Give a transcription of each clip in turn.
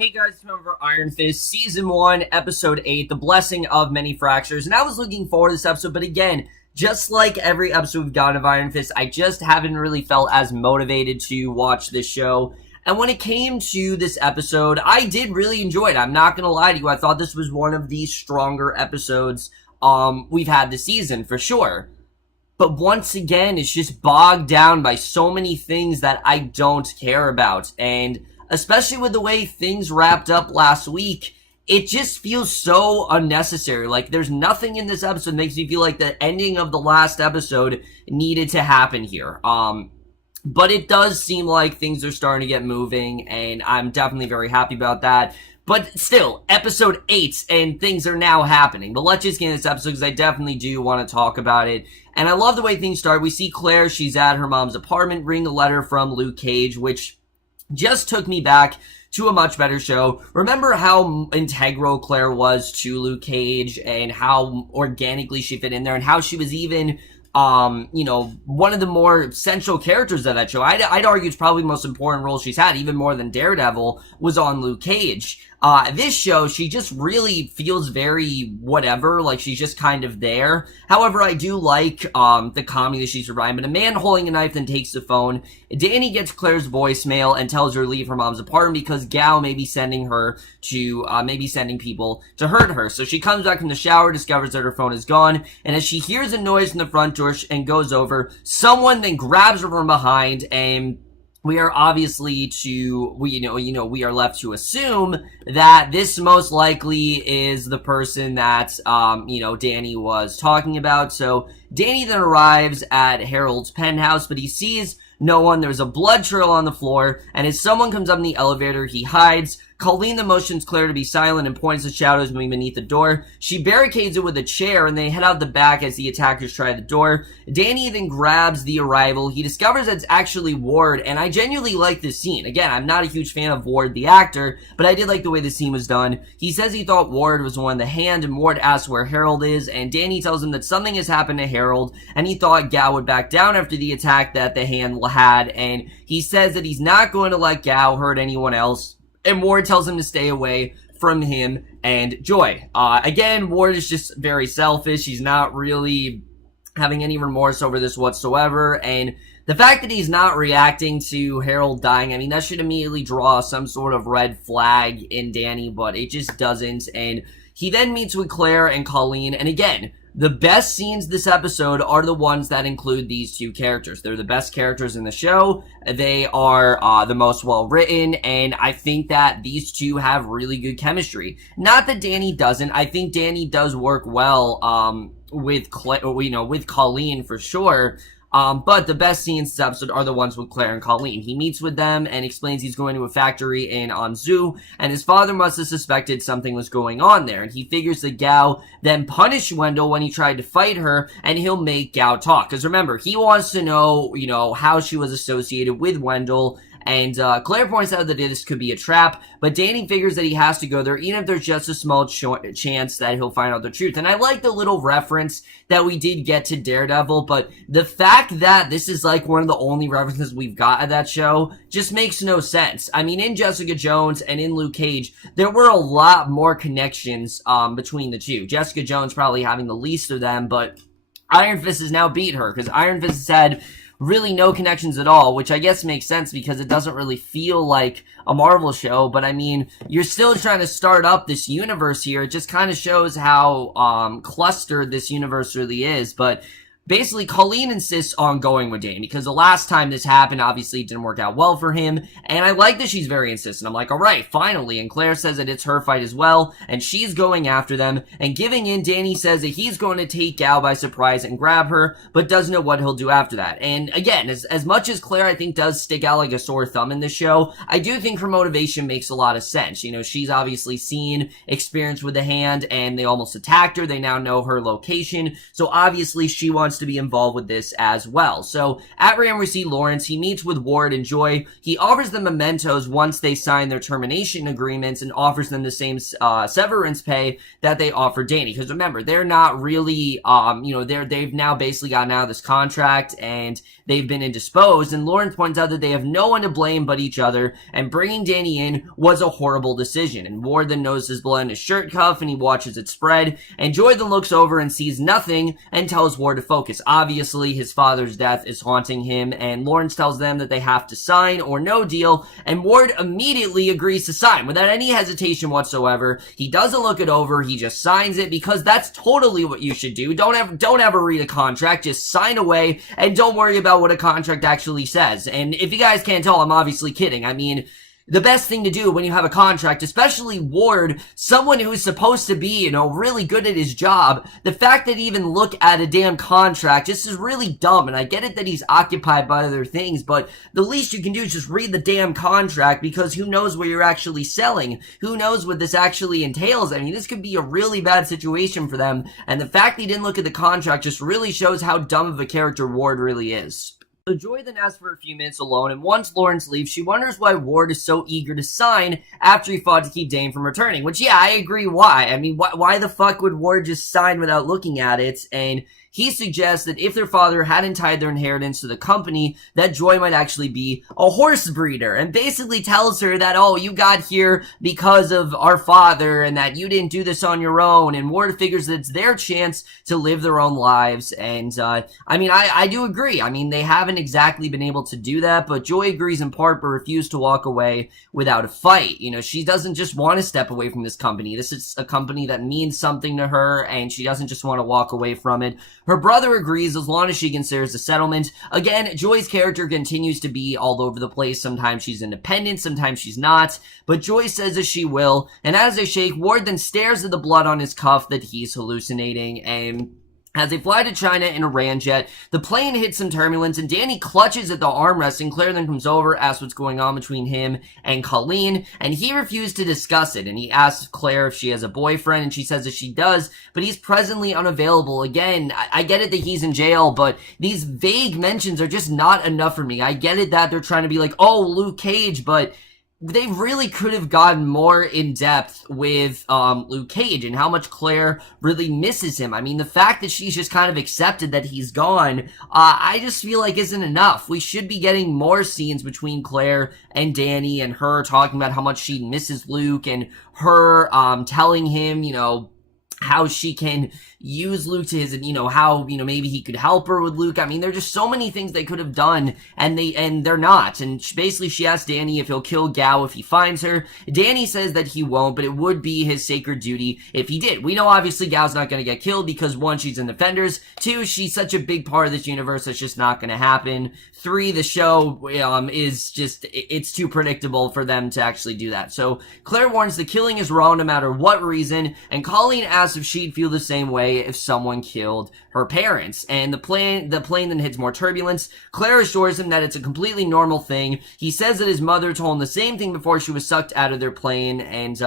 Hey guys, it's over Iron Fist, Season 1, Episode 8, The Blessing of Many Fractures, and I was looking forward to this episode, but again, just like every episode we've gotten of Iron Fist, I just haven't really felt as motivated to watch this show, and when it came to this episode, I did really enjoy it. I'm not gonna lie to you, I thought this was one of the stronger episodes we've had this season, for sure. But once again, it's just bogged down by so many things that I don't care about, and especially with the way things wrapped up last week, it just feels so unnecessary. Like, there's nothing in this episode that makes me feel like the ending of the last episode needed to happen here. But it does seem like things are starting to get moving, and I'm definitely very happy about that. But still, episode 8, and things are now happening. But let's just get into this episode, because I definitely do want to talk about it. And I love the way things start. We see Claire, she's at her mom's apartment, reading a letter from Luke Cage, which just took me back to a much better show. Remember how integral Claire was to Luke Cage and how organically she fit in there and how she was even, one of the more central characters of that show. I'd argue it's probably the most important role she's had, even more than Daredevil, was on Luke Cage. This show, she just really feels very whatever, like she's just kind of there. However, I do like, the comedy that she's providing, but a man holding a knife then takes the phone. Danny gets Claire's voicemail and tells her to leave her mom's apartment because Gao may be sending her to, sending people to hurt her. So she comes back from the shower, discovers that her phone is gone, and as she hears a noise in the front door and goes over, someone then grabs her from behind, and we are obviously we are left to assume that this most likely is the person that, Danny was talking about. So Danny then arrives at Harold's penthouse, but he sees no one. There's a blood trail on the floor, and as someone comes up in the elevator, he hides. Colleen then motions Claire to be silent and points the shadows moving beneath the door. She barricades it with a chair, and they head out the back as the attackers try the door. Danny then grabs the arrival. He discovers that it's actually Ward, and I genuinely like this scene. Again, I'm not a huge fan of Ward, the actor, but I did like the way the scene was done. He says he thought Ward was the one in the hand, and Ward asks where Harold is, and Danny tells him that something has happened to Harold, and he thought Gao would back down after the attack that the hand had, and he says that he's not going to let Gao hurt anyone else. And Ward tells him to stay away from him and Joy. Again, Ward is just very selfish. He's not really having any remorse over this whatsoever. And the fact that he's not reacting to Harold dying, I mean, that should immediately draw some sort of red flag in Danny, but it just doesn't. And he then meets with Claire and Colleen. And again, the best scenes this episode are the ones that include these two characters. They're the best characters in the show. They are the most well-written, and I think that these two have really good chemistry. Not that Danny doesn't. I think Danny does work well with Colleen for sure. But the best scenes this episode are the ones with Claire and Colleen. He meets with them and explains he's going to a factory in Anzhu, and his father must have suspected something was going on there, and he figures that Gao then punished Wendell when he tried to fight her, and he'll make Gao talk. Because remember, he wants to know, how she was associated with Wendell. And Claire points out that this could be a trap, but Danny figures that he has to go there, even if there's just a small chance that he'll find out the truth. And I like the little reference that we did get to Daredevil, but the fact that this is like one of the only references we've got at that show just makes no sense. I mean, in Jessica Jones and in Luke Cage, there were a lot more connections between the two. Jessica Jones probably having the least of them, but Iron Fist has now beat her, because Iron Fist has had really no connections at all, which I guess makes sense because it doesn't really feel like a Marvel show, but I mean, you're still trying to start up this universe here. It just kind of shows how clustered this universe really is, but basically, Colleen insists on going with Danny, because the last time this happened, obviously, it didn't work out well for him, and I like that she's very insistent. I'm like, alright, finally, and Claire says that it's her fight as well, and she's going after them, and giving in, Danny says that he's going to take Gao by surprise and grab her, but doesn't know what he'll do after that. And again, as much as Claire, I think, does stick out like a sore thumb in this show, I do think her motivation makes a lot of sense. She's obviously seen experience with the hand, and they almost attacked her. They now know her location, so obviously she wants wants to be involved with this as well. So at Ram we see Lawrence. He meets with Ward and Joy. He offers them mementos once they sign their termination agreements and offers them the same severance pay that they offer Danny. Because remember, they're not really, they've now basically gotten out of this contract and they've been indisposed. And Lawrence points out that they have no one to blame but each other, and bringing Danny in was a horrible decision. And Ward then notices blood in his shirt cuff and he watches it spread. And Joy then looks over and sees nothing and tells Ward to focus. Obviously, his father's death is haunting him, and Lawrence tells them that they have to sign or no deal, and Ward immediately agrees to sign without any hesitation whatsoever. He doesn't look it over, he just signs it, because that's totally what you should do. Don't ever read a contract, just sign away and don't worry about what a contract actually says. And if you guys can't tell, I'm obviously kidding. I mean, the best thing to do when you have a contract, especially Ward, someone who's supposed to be, really good at his job, the fact that even look at a damn contract, this is really dumb. And I get it that he's occupied by other things, but the least you can do is just read the damn contract, because who knows what you're actually selling? Who knows what this actually entails? I mean, this could be a really bad situation for them. And the fact that he didn't look at the contract just really shows how dumb of a character Ward really is. So Joy then asks for a few minutes alone, and once Lawrence leaves, she wonders why Ward is so eager to sign after he fought to keep Dane from returning. Which, yeah, I agree why. I mean, why the fuck would Ward just sign without looking at it? And he suggests that if their father hadn't tied their inheritance to the company, that Joy might actually be a horse breeder, and basically tells her that, oh, you got here because of our father, and that you didn't do this on your own. And Ward figures that it's their chance to live their own lives. And, I do agree. I mean, they haven't exactly been able to do that, but Joy agrees in part, but refused to walk away without a fight. She doesn't just want to step away from this company. This is a company that means something to her, and she doesn't just want to walk away from it. Her brother agrees as long as she considers the settlement. Again, Joy's character continues to be all over the place. Sometimes she's independent, sometimes she's not, but Joy says that she will, and as they shake, Ward then stares at the blood on his cuff that he's hallucinating, and as they fly to China in a Ramjet, the plane hits some turbulence, and Danny clutches at the armrest, and Claire then comes over, asks what's going on between him and Colleen, and he refused to discuss it, and he asks Claire if she has a boyfriend, and she says that she does, but he's presently unavailable. Again, I get it that he's in jail, but these vague mentions are just not enough for me. I get it that they're trying to be like, oh, Luke Cage, but they really could have gotten more in depth with Luke Cage and how much Claire really misses him. I mean, the fact that she's just kind of accepted that he's gone, I just feel like isn't enough. We should be getting more scenes between Claire and Danny, and her talking about how much she misses Luke, and her telling him, how she can use Luke to his, how, maybe he could help her with Luke. I mean, there are just so many things they could have done, and they're not. And basically, she asks Danny if he'll kill Gao if he finds her. Danny says that he won't, but it would be his sacred duty if he did. We know, obviously, Gao's not going to get killed because, 1, she's in Defenders. 2, she's such a big part of this universe that's just not going to happen. 3, the show is just, it's too predictable for them to actually do that. So, Claire warns the killing is wrong no matter what reason, and Colleen asks if she'd feel the same way if someone killed her parents. And the plane then hits more turbulence. Claire assures him that it's a completely normal thing. He says that his mother told him the same thing before she was sucked out of their plane, and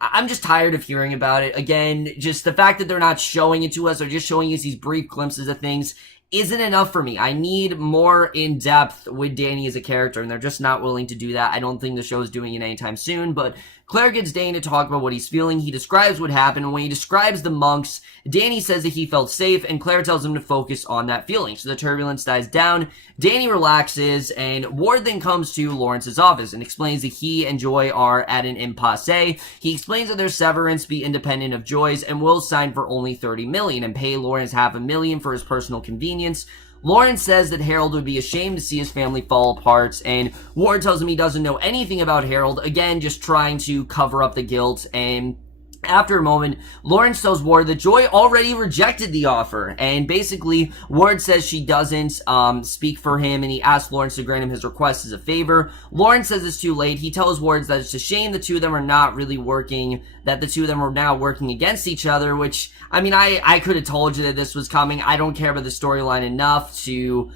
I'm just tired of hearing about it. Again, just the fact that they're not showing it to us, or just showing us these brief glimpses of things, isn't enough for me. I need more in depth with Danny as a character, and they're just not willing to do that. I don't think the show is doing it anytime soon, but Claire gets Danny to talk about what he's feeling. He describes what happened, and when he describes the monks, Danny says that he felt safe, and Claire tells him to focus on that feeling. So the turbulence dies down, Danny relaxes, and Ward then comes to Lawrence's office and explains that he and Joy are at an impasse. He explains that their severance be independent of Joy's, and will sign for only $30 million and pay Lawrence $500,000 for his personal convenience. Lawrence says that Harold would be ashamed to see his family fall apart, and Ward tells him he doesn't know anything about Harold, again, just trying to cover up the guilt. And after a moment, Lawrence tells Ward that Joy already rejected the offer, and basically, Ward says she doesn't speak for him, and he asks Lawrence to grant him his request as a favor. Lawrence says it's too late. He tells Ward that it's a shame the two of them are not really working, that the two of them are now working against each other, which, I mean, I could have told you that this was coming. I don't care about the storyline enough to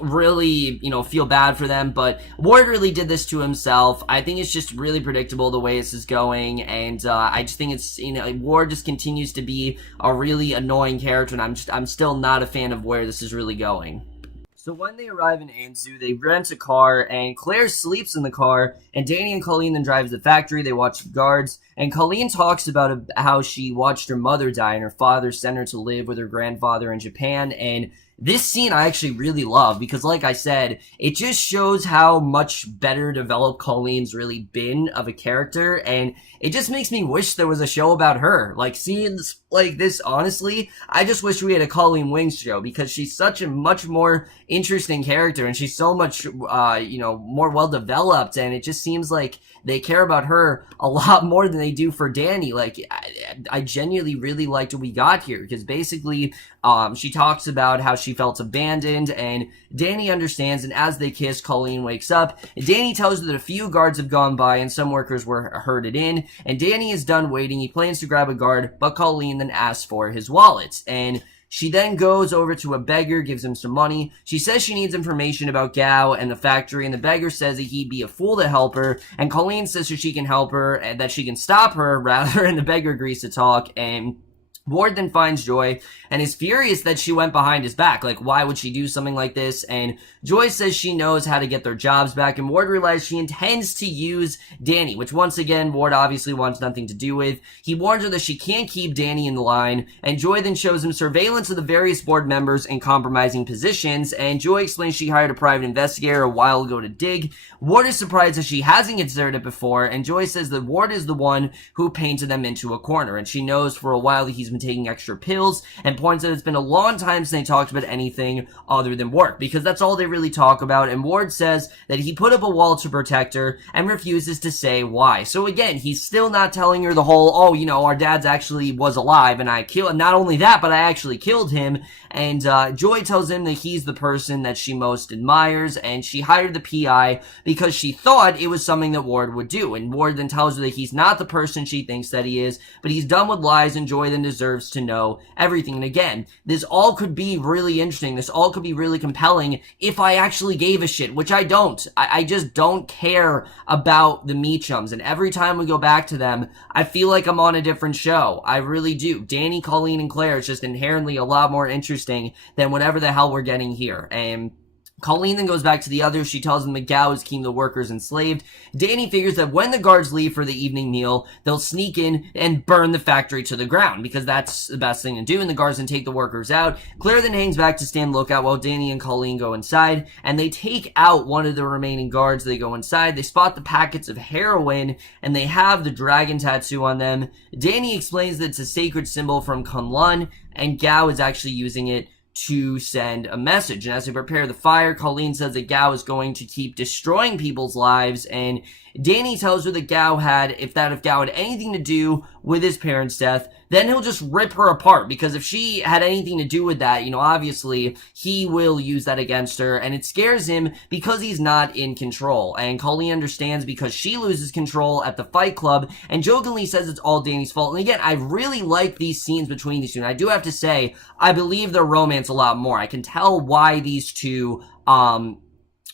really, feel bad for them, but Ward really did this to himself. I think it's just really predictable the way this is going, and I just think it's, Ward just continues to be a really annoying character, and I'm still not a fan of where this is really going. So when they arrive in Anzu, they rent a car, and Claire sleeps in the car, and Danny and Colleen then drive to the factory. They watch the guards, and Colleen talks about how she watched her mother die, and her father sent her to live with her grandfather in Japan, and this scene I actually really love because, like I said, it just shows how much better developed Colleen's really been of a character, and it just makes me wish there was a show about her. Like, scenes like this, honestly, I just wish we had a Colleen Wings show because she's such a much more interesting character, and she's so much, more well-developed, and it just seems like they care about her a lot more than they do for Danny. Like, I genuinely really liked what we got here because basically, she talks about how she felt abandoned, and Danny understands, and as they kiss, Colleen wakes up. Danny tells her that a few guards have gone by and some workers were herded in, and Danny is done waiting. He plans to grab a guard, but Colleen then asks for his wallet, and she then goes over to a beggar, gives him some money. She says she needs information about Gao and the factory, and the beggar says that he'd be a fool to help her, and Colleen says that she can help her, and that she can stop her, rather, and the beggar agrees to talk, and Ward then finds Joy and is furious that she went behind his back. Like, why would she do something like this? And Joy says she knows how to get their jobs back, and Ward realizes she intends to use Danny, which once again, Ward obviously wants nothing to do with. He warns her that she can't keep Danny in the line, and Joy then shows him surveillance of the various board members in compromising positions, and Joy explains she hired a private investigator a while ago to dig. Ward is surprised that she hasn't considered it before, and Joy says that Ward is the one who painted them into a corner, and she knows for a while that he's been taking extra pills, and points out it's been a long time since they talked about anything other than work, because that's all they really talk about, and Ward says that he put up a wall to protect her, and refuses to say why. So again, he's still not telling her the whole, our dad's actually was alive, and I killed, not only that, but I actually killed him, and Joy tells him that he's the person that she most admires, and she hired the PI because she thought it was something that Ward would do, and Ward then tells her that he's not the person she thinks that he is, but he's done with lies, and Joy then deserves to know everything. And again, this all could be really interesting, this all could be really compelling if I actually gave a shit, which I don't. I just don't care about the Meachums, and every time we go back to them, I feel like I'm on a different show. I really do. Danny, Colleen, and Claire is just inherently a lot more interesting than whatever the hell we're getting here, and Colleen then goes back to the others. She tells them that Gao is keeping the workers enslaved. Danny figures that when the guards leave for the evening meal, they'll sneak in and burn the factory to the ground, because that's the best thing to do, and the guards then take the workers out. Claire then hangs back to stand lookout while Danny and Colleen go inside, and they take out one of the remaining guards. They go inside, they spot the packets of heroin, and they have the dragon tattoo on them. Danny explains that it's a sacred symbol from Kunlun, and Gao is actually using it to send a message. And as they prepare the fire, Colleen says that Gao is going to keep destroying people's lives, and Danny tells her that if Gao had anything to do with his parents' death, then he'll just rip her apart, because if she had anything to do with that, obviously he will use that against her, and it scares him because he's not in control. And Colleen understands because she loses control at the fight club, and jokingly says it's all Danny's fault. And again, I really like these scenes between these two, and I do have to say, I believe their romance a lot more. I can tell why these two,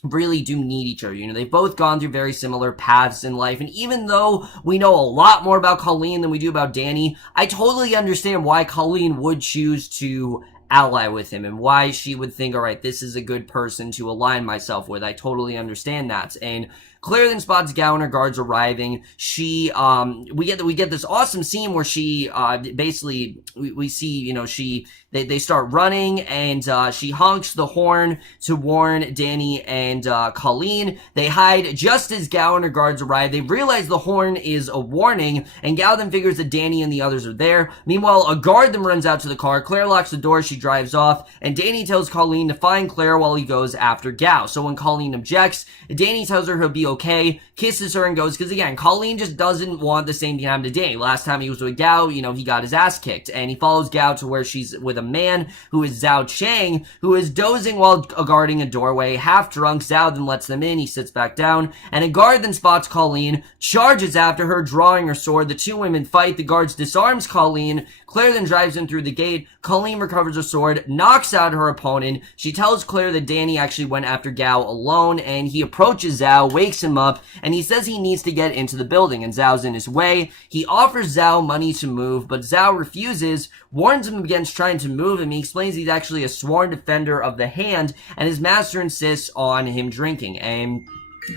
really do need each other. They've both gone through very similar paths in life, and even though we know a lot more about Colleen than we do about Danny, I totally understand why Colleen would choose to ally with him, and why she would think, alright, this is a good person to align myself with. I totally understand that. And Claire then spots Gao and her guards arriving. We get this awesome scene where she, basically, we see, they start running, and, she honks the horn to warn Danny and, Colleen. They hide just as Gao and her guards arrive. They realize the horn is a warning, and Gao then figures that Danny and the others are there. Meanwhile, a guard then runs out to the car. Claire locks the door, she drives off, and Danny tells Colleen to find Claire while he goes after Gao. So when Colleen objects, Danny tells her he'll be okay, kisses her, and goes, because again, Colleen just doesn't want the same thing happen to Danny. Last time he was with Gao, he got his ass kicked, and he follows Gao to where she's with a man who is Zhao Chang, who is dozing while guarding a doorway. Half drunk, Zhao then lets them in. He sits back down, and a guard then spots Colleen, charges after her, drawing her sword. The two women fight. The guards disarms Colleen. Claire then drives them through the gate. Colleen recovers her sword, knocks out her opponent. She tells Claire that Danny actually went after Gao alone, and he approaches Zhao, wakes him up, and he says he needs to get into the building, and Zhao's in his way. He offers Zhao money to move, but Zhao refuses, warns him against trying to move him. He explains he's actually a sworn defender of the hand, and his master insists on him drinking, and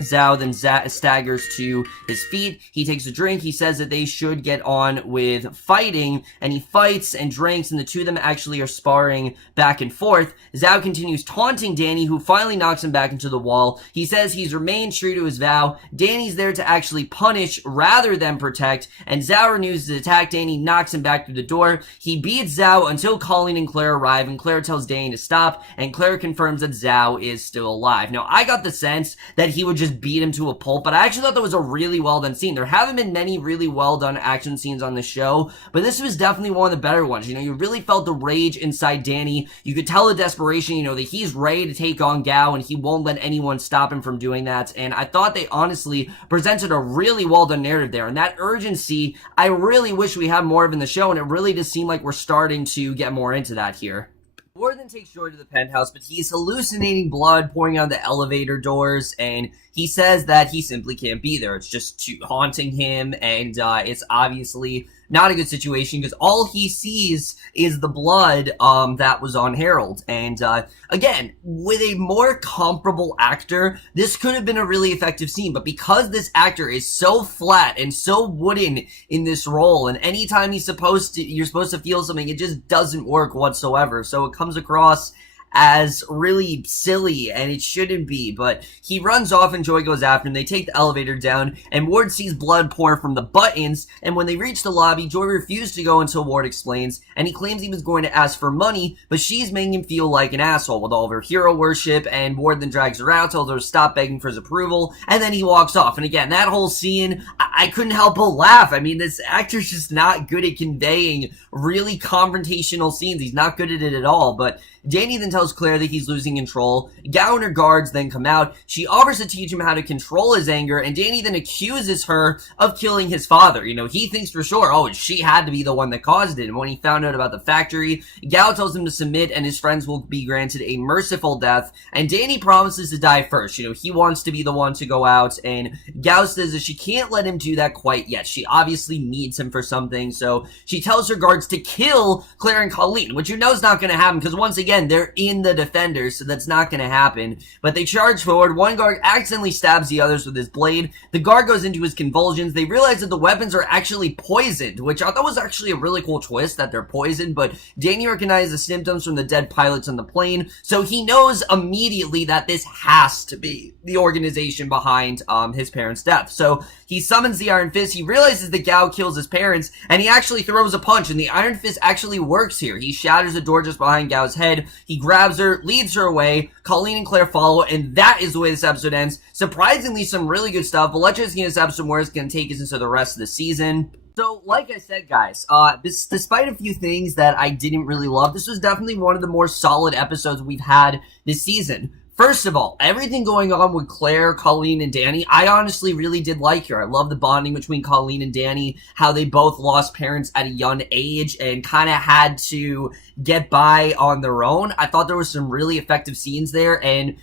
Zhao then staggers to his feet. He takes a drink. He says that they should get on with fighting, and he fights and drinks, and the two of them actually are sparring back and forth. Zhao continues taunting Danny, who finally knocks him back into the wall. He says he's remained true to his vow. Danny's there to actually punish rather than protect, and Zhao renews his attack. Danny knocks him back through the door. He beats Zhao until Colleen and Claire arrive, and Claire tells Danny to stop, and Claire confirms that Zhao is still alive. Now, I got the sense that he would just beat him to a pulp, but I actually thought that was a really well done scene. There haven't been many really well done action scenes on the show, but this was definitely one of the better ones. You know, you really felt the rage inside Danny. You could tell the desperation, you know, that he's ready to take on Gao and he won't let anyone stop him from doing that. And I thought they honestly presented a really well done narrative there. And that urgency, I really wish we had more of in the show, and it really does seem like we're starting to get more into that here. Warden takes Joy to the penthouse, but he's hallucinating blood pouring out the elevator doors, and he says that he simply can't be there. It's just too haunting him, and it's obviously not a good situation because all he sees is the blood that was on Harold. And again, with a more comparable actor, this could have been a really effective scene, but because this actor is so flat and so wooden in this role, and anytime you're supposed to feel something, it just doesn't work whatsoever. So it comes across as really silly, and it shouldn't be, but he runs off and Joy goes after him. They take the elevator down, and Ward sees blood pour from the buttons, and when they reach the lobby, Joy refused to go until Ward explains, and he claims he was going to ask for money, but she's making him feel like an asshole with all of her hero worship, and Ward then drags her out, tells her to stop begging for his approval, and then he walks off. And again, that whole scene, I couldn't help but laugh. I mean, this actor's just not good at conveying really confrontational scenes. He's not good at it at all, but Danny then tells Claire that he's losing control. Gao and her guards then come out. She offers to teach him how to control his anger, and Danny then accuses her of killing his father. You know, he thinks for sure, oh, she had to be the one that caused it. And when he found out about the factory, Gao tells him to submit, and his friends will be granted a merciful death. And Danny promises to die first. You know, he wants to be the one to go out, and Gao says that she can't let him do that quite yet. She obviously needs him for something, so she tells her guards to kill Claire and Colleen, which you know is not going to happen, because once again, they're in the Defenders, so that's not going to happen. But they charge forward. One guard accidentally stabs the others with his blade. The guard goes into his convulsions. They realize that the weapons are actually poisoned, which I thought was actually a really cool twist, that they're poisoned, but Danny recognizes the symptoms from the dead pilots on the plane, so he knows immediately that this has to be the organization behind his parents' death. So he summons the Iron Fist. He realizes that Gao kills his parents, and he actually throws a punch, and the Iron Fist actually works here. He shatters the door just behind Gao's head. He grabs her, leads her away. Colleen and Claire follow, and that is the way this episode ends. Surprisingly, some really good stuff, but let's just get this episode where it's going to take us into the rest of the season. So, like I said, guys, despite a few things that I didn't really love, this was definitely one of the more solid episodes we've had this season. First of all, everything going on with Claire, Colleen, and Danny, I honestly really did like her. I love the bonding between Colleen and Danny, how they both lost parents at a young age and kind of had to get by on their own. I thought there was some really effective scenes there, and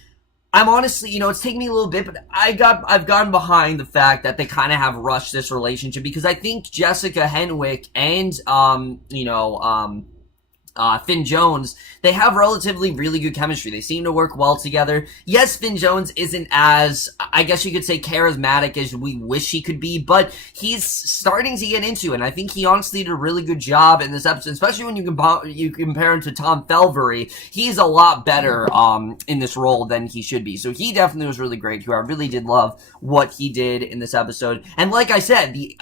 I'm honestly, you know, it's taken me a little bit, but I've gone behind the fact that they kind of have rushed this relationship, because I think Jessica Henwick and, Finn Jones, they have relatively really good chemistry. They seem to work well together. Yes, Finn Jones isn't as, I guess you could say, charismatic as we wish he could be, but he's starting to get into it, and I think he honestly did a really good job in this episode, especially when you compare him to Tom Pelphrey. He's a lot better in this role than he should be, so he definitely was really great, who I really did love what he did in this episode. And like I said, the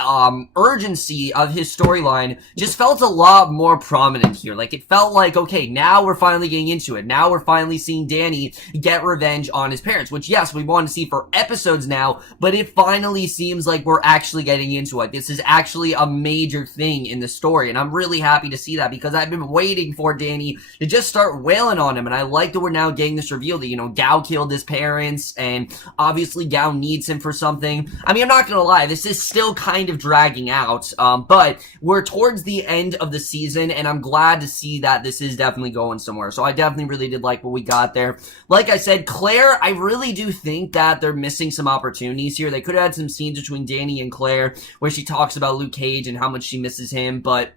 urgency of his storyline just felt a lot more prominent here. Like, it felt like, okay, now we're finally getting into it. Now we're finally seeing Danny get revenge on his parents, which, yes, we want to see for episodes now, but it finally seems like we're actually getting into it. This is actually a major thing in the story, and I'm really happy to see that, because I've been waiting for Danny to just start wailing on him, and I like that we're now getting this reveal that, you know, Gao killed his parents, and obviously Gao needs him for something. I mean, I'm not gonna lie, this is still kind of dragging out, but we're towards the end of the season, and I'm glad to see see that this is definitely going somewhere. So I definitely really did like what we got there. Like I said, Claire, I really do think that they're missing some opportunities here. They could have had some scenes between Danny and Claire where she talks about Luke Cage and how much she misses him, but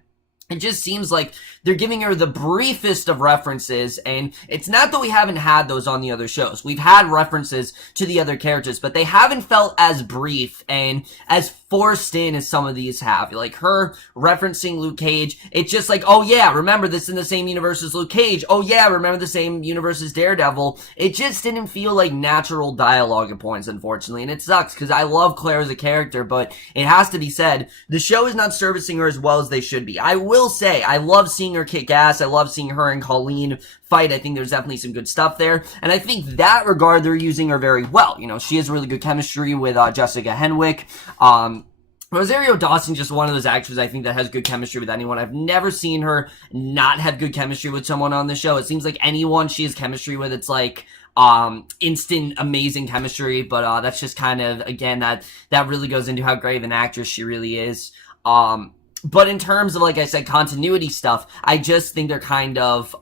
it just seems like they're giving her the briefest of references, and it's not that we haven't had those on the other shows. We've had references to the other characters, but they haven't felt as brief and as forced in as some of these have. Like her referencing Luke Cage, it's just like, oh yeah, remember this in the same universe as Luke Cage. Oh yeah, remember the same universe as Daredevil. It just didn't feel like natural dialogue at points, unfortunately, and it sucks because I love Claire as a character, but it has to be said, the show is not servicing her as well as they should be. I will say, I love seeing her kick ass. I love seeing her and Colleen fight. I think there's definitely some good stuff there. And I think that regard, they're using her very well. You know, she has really good chemistry with Jessica Henwick. Rosario Dawson, just one of those actors I think that has good chemistry with anyone. I've never seen her not have good chemistry with someone on the show. It seems like anyone she has chemistry with, it's like instant amazing chemistry, but that's just kind of, again, that really goes into how great of an actress she really is. But in terms of, like I said, continuity stuff, I just think they're kind of,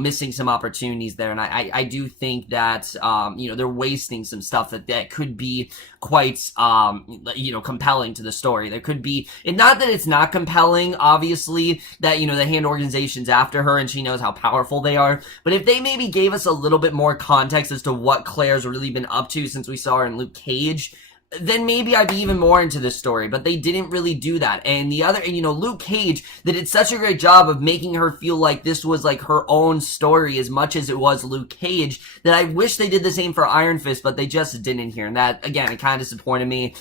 missing some opportunities there. And I do think that, they're wasting some stuff that could be quite, compelling to the story. There could be, and not that it's not compelling, obviously, that, the hand organization's after her and she knows how powerful they are. But if they maybe gave us a little bit more context as to what Claire's really been up to since we saw her in Luke Cage, then maybe I'd be even more into this story, but they didn't really do that. And Luke Cage, they did such a great job of making her feel like this was like her own story as much as it was Luke Cage, that I wish they did the same for Iron Fist, but they just didn't here. And that, again, it kind of disappointed me.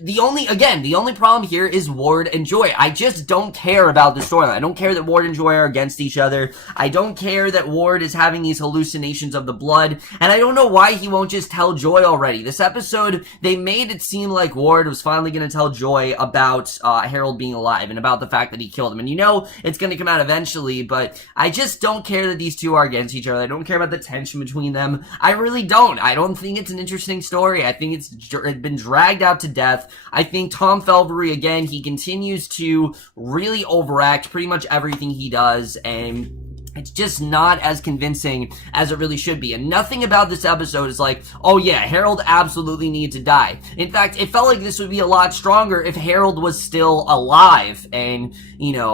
The only problem here is Ward and Joy. I just don't care about the storyline. I don't care that Ward and Joy are against each other. I don't care that Ward is having these hallucinations of the blood. And I don't know why he won't just tell Joy already. This episode, they made it seem like Ward was finally going to tell Joy about Harold being alive and about the fact that he killed him. And it's going to come out eventually, but I just don't care that these two are against each other. I don't care about the tension between them. I really don't. I don't think it's an interesting story. I think it's been dragged out to death. I think Tom Pelphrey, again, he continues to really overact pretty much everything he does, and it's just not as convincing as it really should be. And nothing about this episode is like, oh yeah, Harold absolutely needs to die. In fact, it felt like this would be a lot stronger if Harold was still alive and,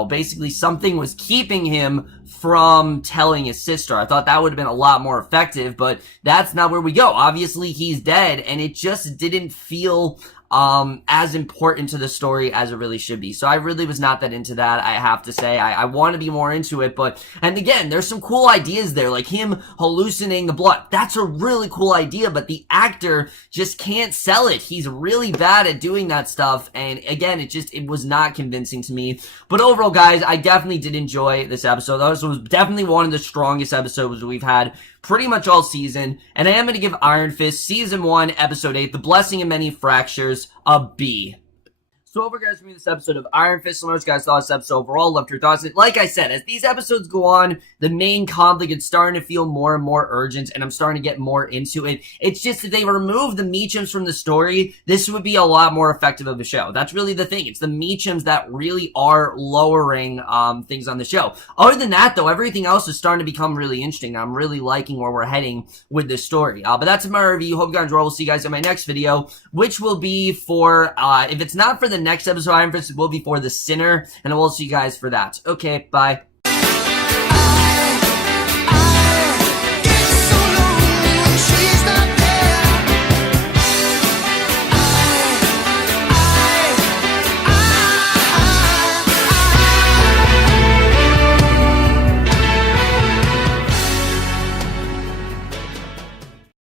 basically something was keeping him from telling his sister. I thought that would have been a lot more effective, but that's not where we go. Obviously, he's dead, and it just didn't feel as important to the story as it really should be. So I really was not that into that, I have to say. I want to be more into it, and again, there's some cool ideas there, like him hallucinating the blood. That's a really cool idea, but the actor just can't sell it. He's really bad at doing that stuff, and again, it was not convincing to me. But overall, guys, I definitely did enjoy this episode. This was definitely one of the strongest episodes we've had pretty much all season, and I am going to give Iron Fist Season 1, Episode 8, The Blessing of Many Fractures, a B. So over, guys, for me, this episode of Iron Fist. Let me know what you guys thought of this episode overall. Left your thoughts. Like I said, as these episodes go on, the main conflict is starting to feel more and more urgent, and I'm starting to get more into it. It's just that they remove the Meachums from the story, this would be a lot more effective of a show. That's really the thing. It's the Meachums that really are lowering things on the show. Other than that, though, everything else is starting to become really interesting. I'm really liking where we're heading with this story. But that's my review. Hope you guys enjoy. We'll see you guys in my next video, which will be for, if it's not for the next episode of Iron Fist, it will be for The Sinner, and I will see you guys for that. Okay, bye.